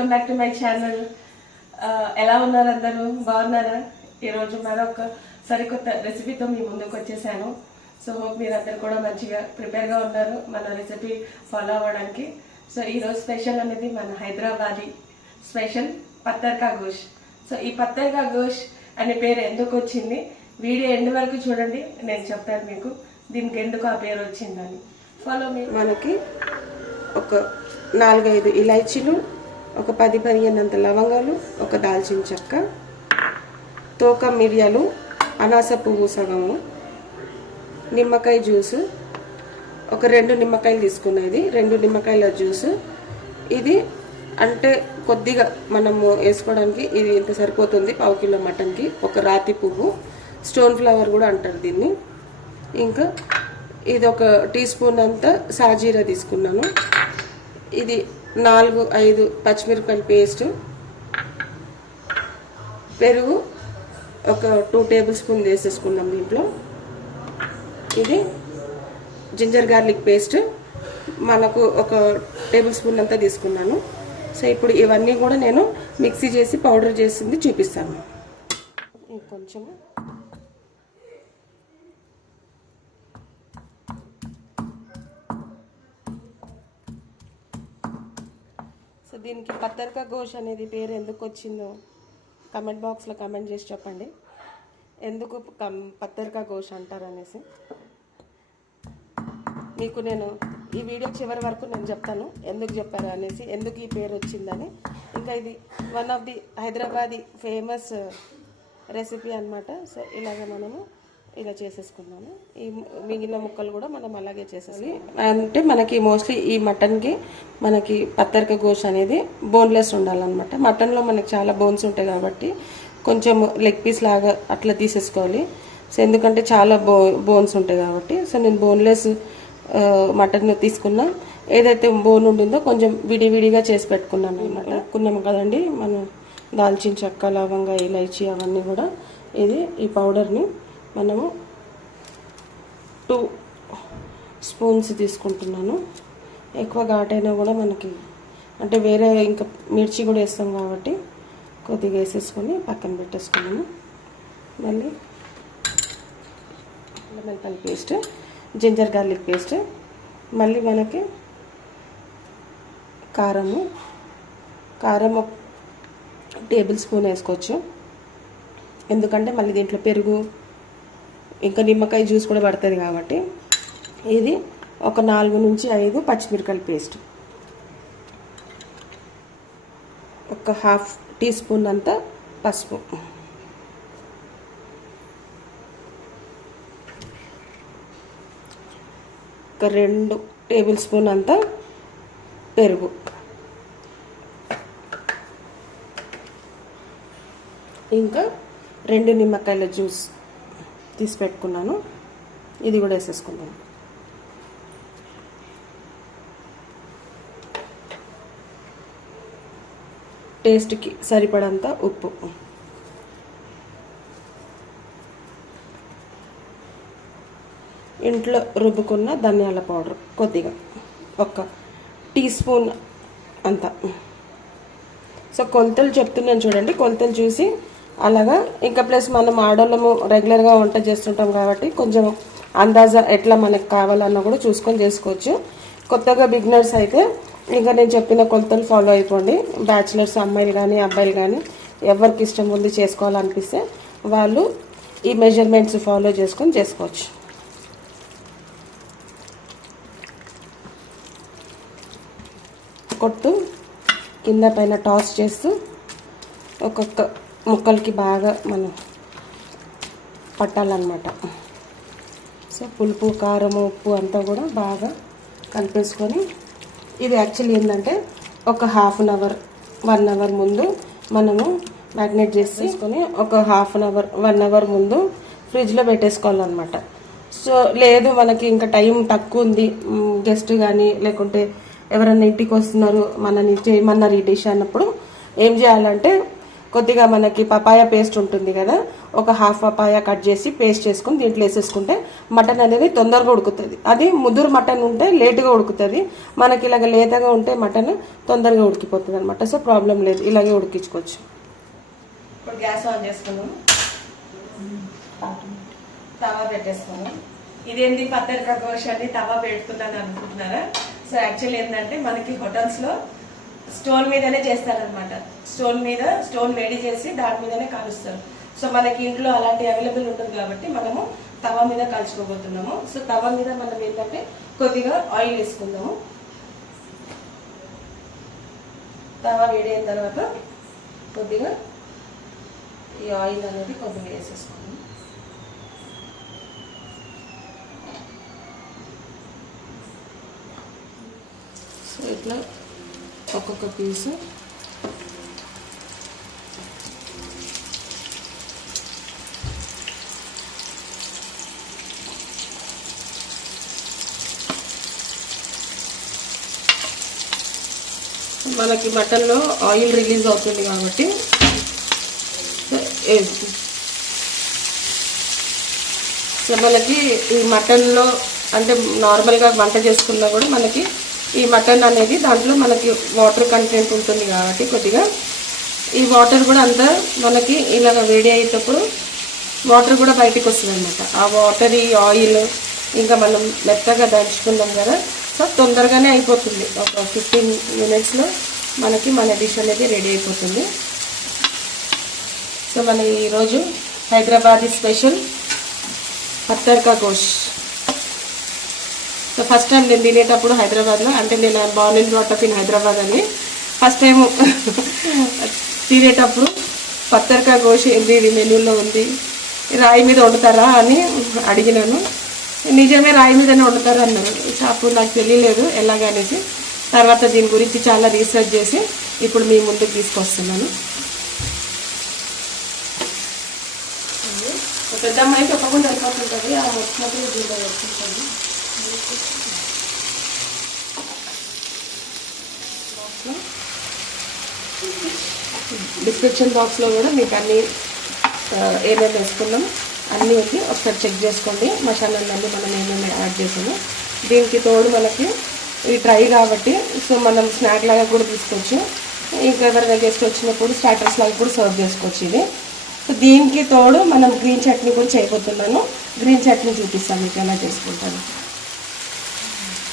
Welcome back to my channel. ఎలా ఉన్నారు అందరూ? బాగున్నారా? ఈరోజు మరొక సరికొత్త రెసిపీతో మీ ముందుకు వచ్చేసాను. సో హోప్ మీరందరూ కూడా మంచిగా ప్రిపేర్గా ఉన్నారు మన రెసిపీ ఫాలో అవ్వడానికి. సో ఈరోజు స్పెషల్ అనేది మన హైదరాబాదీ స్పెషల్ పత్తర్ కా గోష్. సో ఈ పత్తర్ కా గోష్ అనే పేరు ఎందుకు వచ్చింది, వీడియో ఎండ్ వరకు చూడండి, నేను చెప్తాను మీకు దీనికి ఎందుకు ఆ పేరు వచ్చిందని. Follow me. మనకి ఒక 4-5 ఇలాచీలు, ఒక 10-15 లవంగాలు, ఒక దాల్చిన చెక్క, తోక మిరియాలు, అనాస పువ్వు సగము, నిమ్మకాయ జ్యూసు, ఒక 2 నిమ్మకాయలు తీసుకునేది, 2 నిమ్మకాయల జ్యూసు. ఇది అంటే కొద్దిగా మనము వేసుకోవడానికి ఇది ఇంత సరిపోతుంది. 1/2 కిలో మటన్కి. ఒక రాతి పువ్వు, స్టోన్ ఫ్లవర్ కూడా అంటారు దీన్ని. ఇంకా ఇది ఒక టీ స్పూన్ అంతా సాజీరా తీసుకున్నాను. ఇది 4-5 పచ్చిమిరపకాయల పేస్ట్, పెరుగు ఒక 2 టేబుల్ స్పూన్ వేసేసుకున్నాం దీంట్లో. ఇది జింజర్ గార్లిక్ పేస్ట్ మనకు ఒక టేబుల్ స్పూన్ అంతా తీసుకున్నాను. సో ఇప్పుడు ఇవన్నీ కూడా నేను మిక్సీ చేసి పౌడర్ చేసింది చూపిస్తాను. ఇంకొంచెము సో దీనికి పత్తర్ కా గోష్ అనేది పేరు ఎందుకు వచ్చిందో కమెంట్ బాక్స్లో కమెంట్ చేసి చెప్పండి, ఎందుకు పత్తర్ కా గోష్ అంటారు అనేసి. మీకు నేను ఈ వీడియో చివరి వరకు నేను చెప్తాను ఎందుకు చెప్పారు అనేసి, ఎందుకు ఈ పేరు వచ్చిందని. ఇంకా ఇది one of the Hyderabadi famous recipe అన్నమాట. సో ఇలాగ మనము ఇలా చేసేసుకున్నాము. ఈ మిగిలిన ముక్కలు కూడా మనం అలాగే చేసేసి, అంటే మనకి మోస్ట్లీ ఈ మటన్కి మనకి పత్తర్ కా గోష్ అనేది బోన్లెస్ ఉండాలన్నమాట. మటన్లో మనకి చాలా బోన్స్ ఉంటాయి కాబట్టి కొంచెం లెగ్ పీస్ లాగా అట్లా తీసేసుకోవాలి. సో ఎందుకంటే చాలా బోన్స్ ఉంటాయి కాబట్టి. సో నేను బోన్లెస్ మటన్ తీసుకున్నా. ఏదైతే బోన్ ఉండిందో కొంచెం విడివిడిగా చేసి పెట్టుకున్నాను అనమాట. పెట్టుకున్నాము కదండి మనం దాల్చిన చెక్క, లవంగా, ఇలైచీ అవన్నీ కూడా. ఇది ఈ పౌడర్ని మనము 2 స్పూన్స్ తీసుకుంటున్నాను. ఎక్కువ ఘాటైనా కూడా మనకి అంటే వేరే ఇంకా మిర్చి కూడా వేస్తాం కాబట్టి కొద్దిగా వేసేసుకొని పక్కన పెట్టేసుకున్నాము. మళ్ళీ మిరపకాయల పేస్ట్, జింజర్ గార్లిక్ పేస్ట్, మళ్ళీ మనకి కారం 1 టేబుల్ స్పూన్ వేసుకోవచ్చు. ఎందుకంటే మళ్ళీ దీంట్లో పెరుగు ఇంకా నిమ్మకాయ జ్యూస్ కూడా పడుతుంది కాబట్టి. ఇది ఒక 4-5 పచ్చిమిరపకాయల పేస్ట్, ఒక 1/2 టీ స్పూన్ అంతా పసుపు, ఒక 2 టేబుల్ స్పూన్ అంతా పెరుగు, ఇంకా 2 నిమ్మకాయల జ్యూస్ తీసి పెట్టుకున్నాను. ఇది కూడా వేసేసుకున్నాను. టేస్ట్కి సరిపడంత ఉప్పు, ఇంట్లో రుబ్బుకున్న ధనియాల పౌడర్ కొద్దిగా 1 టీ స్పూన్ అంతా. సో కొలతలు చెప్తున్నాను చూడండి, కొలతలు చూసి అలాగా. ఇంకా ప్లస్ మనం ఆడోళ్ళము రెగ్యులర్గా వంట చేస్తుంటాం కాబట్టి కొంచెం అందాజా ఎట్లా మనకు కావాలన్నా కూడా చూసుకొని చేసుకోవచ్చు. కొత్తగా బిగినర్స్ అయితే ఇంకా నేను చెప్పిన కొలతలు ఫాలో అయిపోండి. బ్యాచిలర్స్ అమ్మాయిలు కానీ అబ్బాయిలు కానీ ఎవరికి ఇష్టం ఉంది చేసుకోవాలనిపిస్తే వాళ్ళు ఈ మెజర్మెంట్స్ ఫాలో చేసుకొని చేసుకోవచ్చు. కొట్టు కింద పైన టాస్ చేస్తూ ఒక్కొక్క ముక్కలకి బాగా మనం పట్టాలన్నమాట. సో పులుపు, కారం, ఉప్పు అంతా కూడా బాగా కలిపేసుకొని, ఇది యాక్చువల్లీ ఏంటంటే ఒక 1/2 అవర్ 1 అవర్ ముందు మనము మ్యారినేట్ చేసుకొని ఒక 1/2 అవర్ 1 అవర్ ముందు ఫ్రిడ్జ్లో పెట్టేసుకోవాలన్నమాట. సో లేదు మనకి ఇంకా టైం తక్కువ ఉంది, గెస్ట్ కానీ లేకుంటే ఎవరైనా ఇంటికి వస్తున్నారు మనని చేయమన్నారు ఈ డిష్ అన్నప్పుడు ఏం చేయాలంటే కొద్దిగా మనకి పపాయ పేస్ట్ ఉంటుంది కదా, ఒక హాఫ్ పపాయ కట్ చేసి పేస్ట్ చేసుకుని దీంట్లో వేసేసుకుంటే మటన్ అనేది తొందరగా ఉడుకుతుంది. అది ముదురు మటన్ ఉంటే లేటుగా ఉడుకుతుంది, మనకి ఇలాగ లేతగా ఉంటే మటన్ తొందరగా ఉడికిపోతుంది అనమాట. సో ప్రాబ్లం లేదు, ఇలాగే ఉడికించుకోవచ్చు. ఇప్పుడు గ్యాస్ ఆన్ చేసుకున్నాం, తవా పెట్టేసుకున్నాం. ఇదేంటి పత్తరికా గోష్ అని తవా పెడుతున్నాను అనుకుంటున్నారా? సో యాక్చువల్ ఏంటంటే మనకి హోటల్స్లో స్టోన్ మీదనే చేస్తారనమాట. స్టోన్ వేడి చేసి దాని మీదనే కాలుస్తారు. సో మనకి ఇంట్లో అలాంటి అవైలబుల్ ఉంటుంది కాబట్టి మనము తవా మీద కాల్చుకోబోతున్నాము. సో తవా మీద మనం ఏంటంటే కొద్దిగా ఆయిల్ వేసుకుందాము. తవా వేడి అయిన తర్వాత కొద్దిగా ఈ ఆయిల్ అనేది కొద్దిగా వేసేసుకుందాం. సో ఇట్లా ఒక్కొక్క పీసు మనకి మటన్లో ఆయిల్ రిలీజ్ అవుతుంది కాబట్టి సో మనకి ఈ మటన్లో అంటే నార్మల్గా వంట చేసుకున్నా కూడా మనకి ఈ మటన్ అనేది దాంట్లో మనకి వాటర్ కంటెంట్ ఉంటుంది కాబట్టి కొద్దిగా ఈ వాటర్ కూడా అంతా మనకి ఇలాగ వేడి అయ్యేటప్పుడు వాటర్ కూడా బయటకు వస్తుంది అనమాట. ఆ వాటర్, ఈ ఆయిల్ ఇంకా మనం మెత్తగా దంచుకున్నాం కదా, సో తొందరగానే అయిపోతుంది. ఒక 15 minutesలో మనకి మన డిష్ అనేది రెడీ అయిపోతుంది. సో మన ఈరోజు Hyderabadi special patthar ka gosht. So first time నేను తినేటప్పుడు హైదరాబాద్లో, అంటే నేను born and brought up in Hyderabad అండి, ఫస్ట్ టైం తినేటప్పుడు పత్తర్కా గోష్ ఏంది ఇది మెనూలో ఉంది, రాయి మీద వండుతారా అని అడిగినాను. నిజమే రాయి మీదనే వండుతారు అన్నారు. సో అప్పుడు నాకు తెలియలేదు ఎలాగనేసి. తర్వాత దీని గురించి చాలా రీసెర్చ్ చేసి ఇప్పుడు మీ ముందుకు తీసుకొస్తున్నాను. పెద్ద అమ్మాయి చెప్పకుండా అయిపోతుంటుంది, ఆ వచ్చినప్పుడు దీంట్లో వచ్చింటుంది. డిస్క్రిప్షన్ బాక్స్లో కూడా మీకు అన్నీ ఏమేమి వేసుకున్నాం అన్నీ ఉంది, ఒకసారి చెక్ చేసుకోండి. మసాలాలన్నీ మనం ఏమేమి యాడ్ చేసాము. దీనికి తోడు మనకి ఈ డ్రై కాబట్టి సో మనం స్నాక్ లాగా కూడా తీసుకోవచ్చు. ఇంకా ఎవరైనా గెస్ట్ వచ్చినప్పుడు స్టార్టర్స్ లాగా కూడా సర్వ్ చేసుకోవచ్చు ఇది. సో దీనికి తోడు మనం గ్రీన్ చట్నీ కూడా చేయబోతున్నాను. గ్రీన్ చట్నీ చూపిస్తాను మీకు ఎలా చేసుకుంటాను.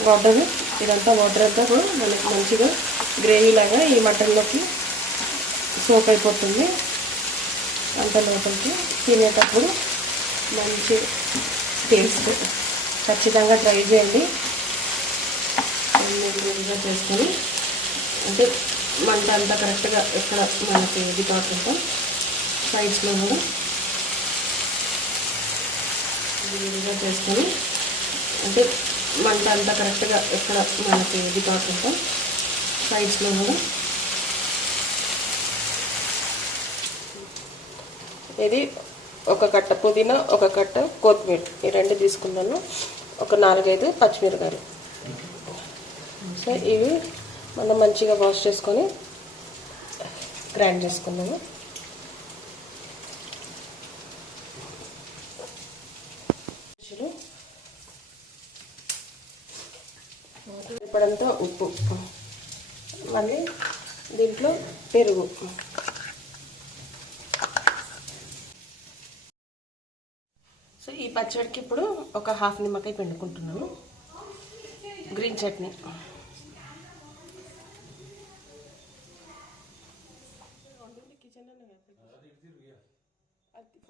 వాటర్, ఇదంతా వాటర్ అంతా కూడా మనకి మంచిగా గ్రేవీ లాగా ఈ మటన్లోకి సోక్ అయిపోతుంది. అంత లోపలికి తినేటప్పుడు మంచి టేస్ట్. ఖచ్చితంగా ట్రై చేయండి. గ్రేవీగా చేసుకొని అంటే మంట అంతా కరెక్ట్గా ఎక్కడ మనకి ఇది కాకుండా సైడ్స్లో కూడా గ్రేవీగా చేసుకొని అంటే మంట అంతా కరెక్ట్గా ఎక్కడ మనకి ఇది కాకుండా సైడ్స్లో కూడా. ఇది ఒక కట్ట పుదీనా, ఒక కట్ట కొత్తిమీర, ఈ రెండు తీసుకున్నాను. ఒక 4-5 పచ్చిమిరకాయలు. సో ఇవి మనం మంచిగా వాష్ చేసుకొని గ్రైండ్ చేసుకున్నాము. ఇప్పుడంతా ఉప్పు, మళ్ళీ దీంట్లో పెరుగు. సో ఈ పచ్చడికి ఇప్పుడు ఒక హాఫ్ నిమ్మకాయ పిండుకుంటున్నాను. గ్రీన్ చట్నీ.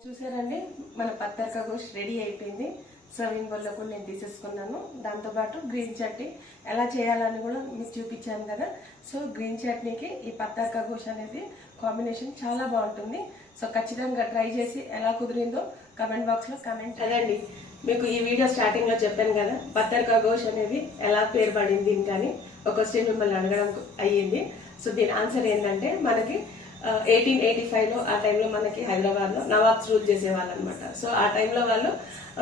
చూసారండి, మన పత్తర్కా గోష్ రెడీ అయిపోయింది. సర్వింగ్ బౌల్లో కూడా నేను తీసేసుకున్నాను. దాంతోపాటు గ్రీన్ చట్నీ ఎలా చేయాలని కూడా మీకు చూపించాను కదా. సో గ్రీన్ చట్నీకి ఈ పత్తర్కా గోష్ అనేది కాంబినేషన్ చాలా బాగుంటుంది. సో ఖచ్చితంగా ట్రై చేసి ఎలా కుదిరిందో కమెంట్ బాక్స్లో కమెంట్ అదండి. మీకు ఈ వీడియో స్టార్టింగ్లో చెప్పాను కదా, పత్తర్కా గోష్ అనేది ఎలా పేరు పడింది కానీ ఒక క్వశ్చన్ మిమ్మల్ని అడగడం అయ్యింది. సో దీని ఆన్సర్ ఏంటంటే మనకి 1885లో ఆ టైంలో మనకి హైదరాబాద్లో నవాబ్స్ రూల్ చేసేవాళ్ళు అనమాట. సో ఆ టైంలో వాళ్ళు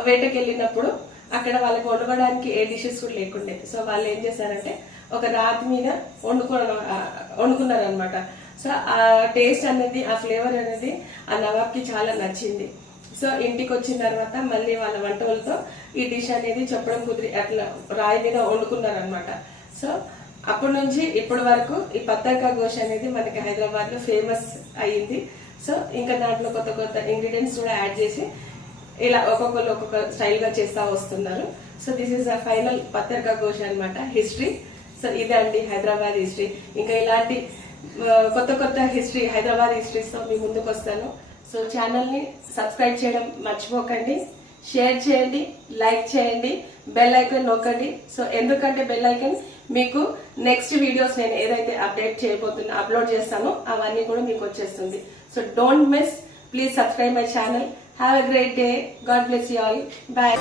వేటకి వెళ్ళినప్పుడు అక్కడ వాళ్ళకి వండుకోవడానికి ఏ డిషెస్ కూడా లేకుండే. సో వాళ్ళు ఏం చేశారంటే ఒక రాతి మీద వండుకున్నారు అనమాట. సో ఆ టేస్ట్ అనేది, ఆ ఫ్లేవర్ అనేది ఆ నవాబ్కి చాలా నచ్చింది. సో ఇంటికి వచ్చిన తర్వాత మళ్ళీ వాళ్ళ వంటలతో ఈ డిష్ అనేది చెప్పడం కుదిరి అట్లా రాయి మీద వండుకున్నారనమాట. సో అప్పటి నుంచి ఇప్పటి వరకు ఈ పత్తర్కా గోష్ అనేది మనకి హైదరాబాద్ లో ఫేమస్ అయ్యింది. సో ఇంకా దాంట్లో కొత్త కొత్త ఇంగ్రీడియంట్స్ కూడా యాడ్ చేసి ఇలా ఒక్కొక్కరు ఒక్కొక్క స్టైల్ గా చేస్తా వస్తున్నారు. So this is the final patthar ka gosht అన్నమాట హిస్టరీ. సో ఇదే అండి హైదరాబాద్ హిస్టరీ. ఇంకా ఇలాంటి కొత్త కొత్త హిస్టరీ, హైదరాబాద్ హిస్టరీస్ తో మీ ముందుకు వస్తాను. సో ఛానల్ ని సబ్స్క్రైబ్ చేయడం మర్చిపోకండి, షేర్ చేయండి, లైక్ చేయండి, బెల్ ఐకాన్ నొక్కండి. సో ఎందుకంటే బెల్ ఐకాన్ మీకు నెక్స్ట్ వీడియోస్ నేను ఏదైతే అప్లోడ్ చేస్తానో అవన్నీ కూడా మీకు వచ్చేస్తుంది. So don't miss, please subscribe my channel. Have a great day. God bless you all. Bye.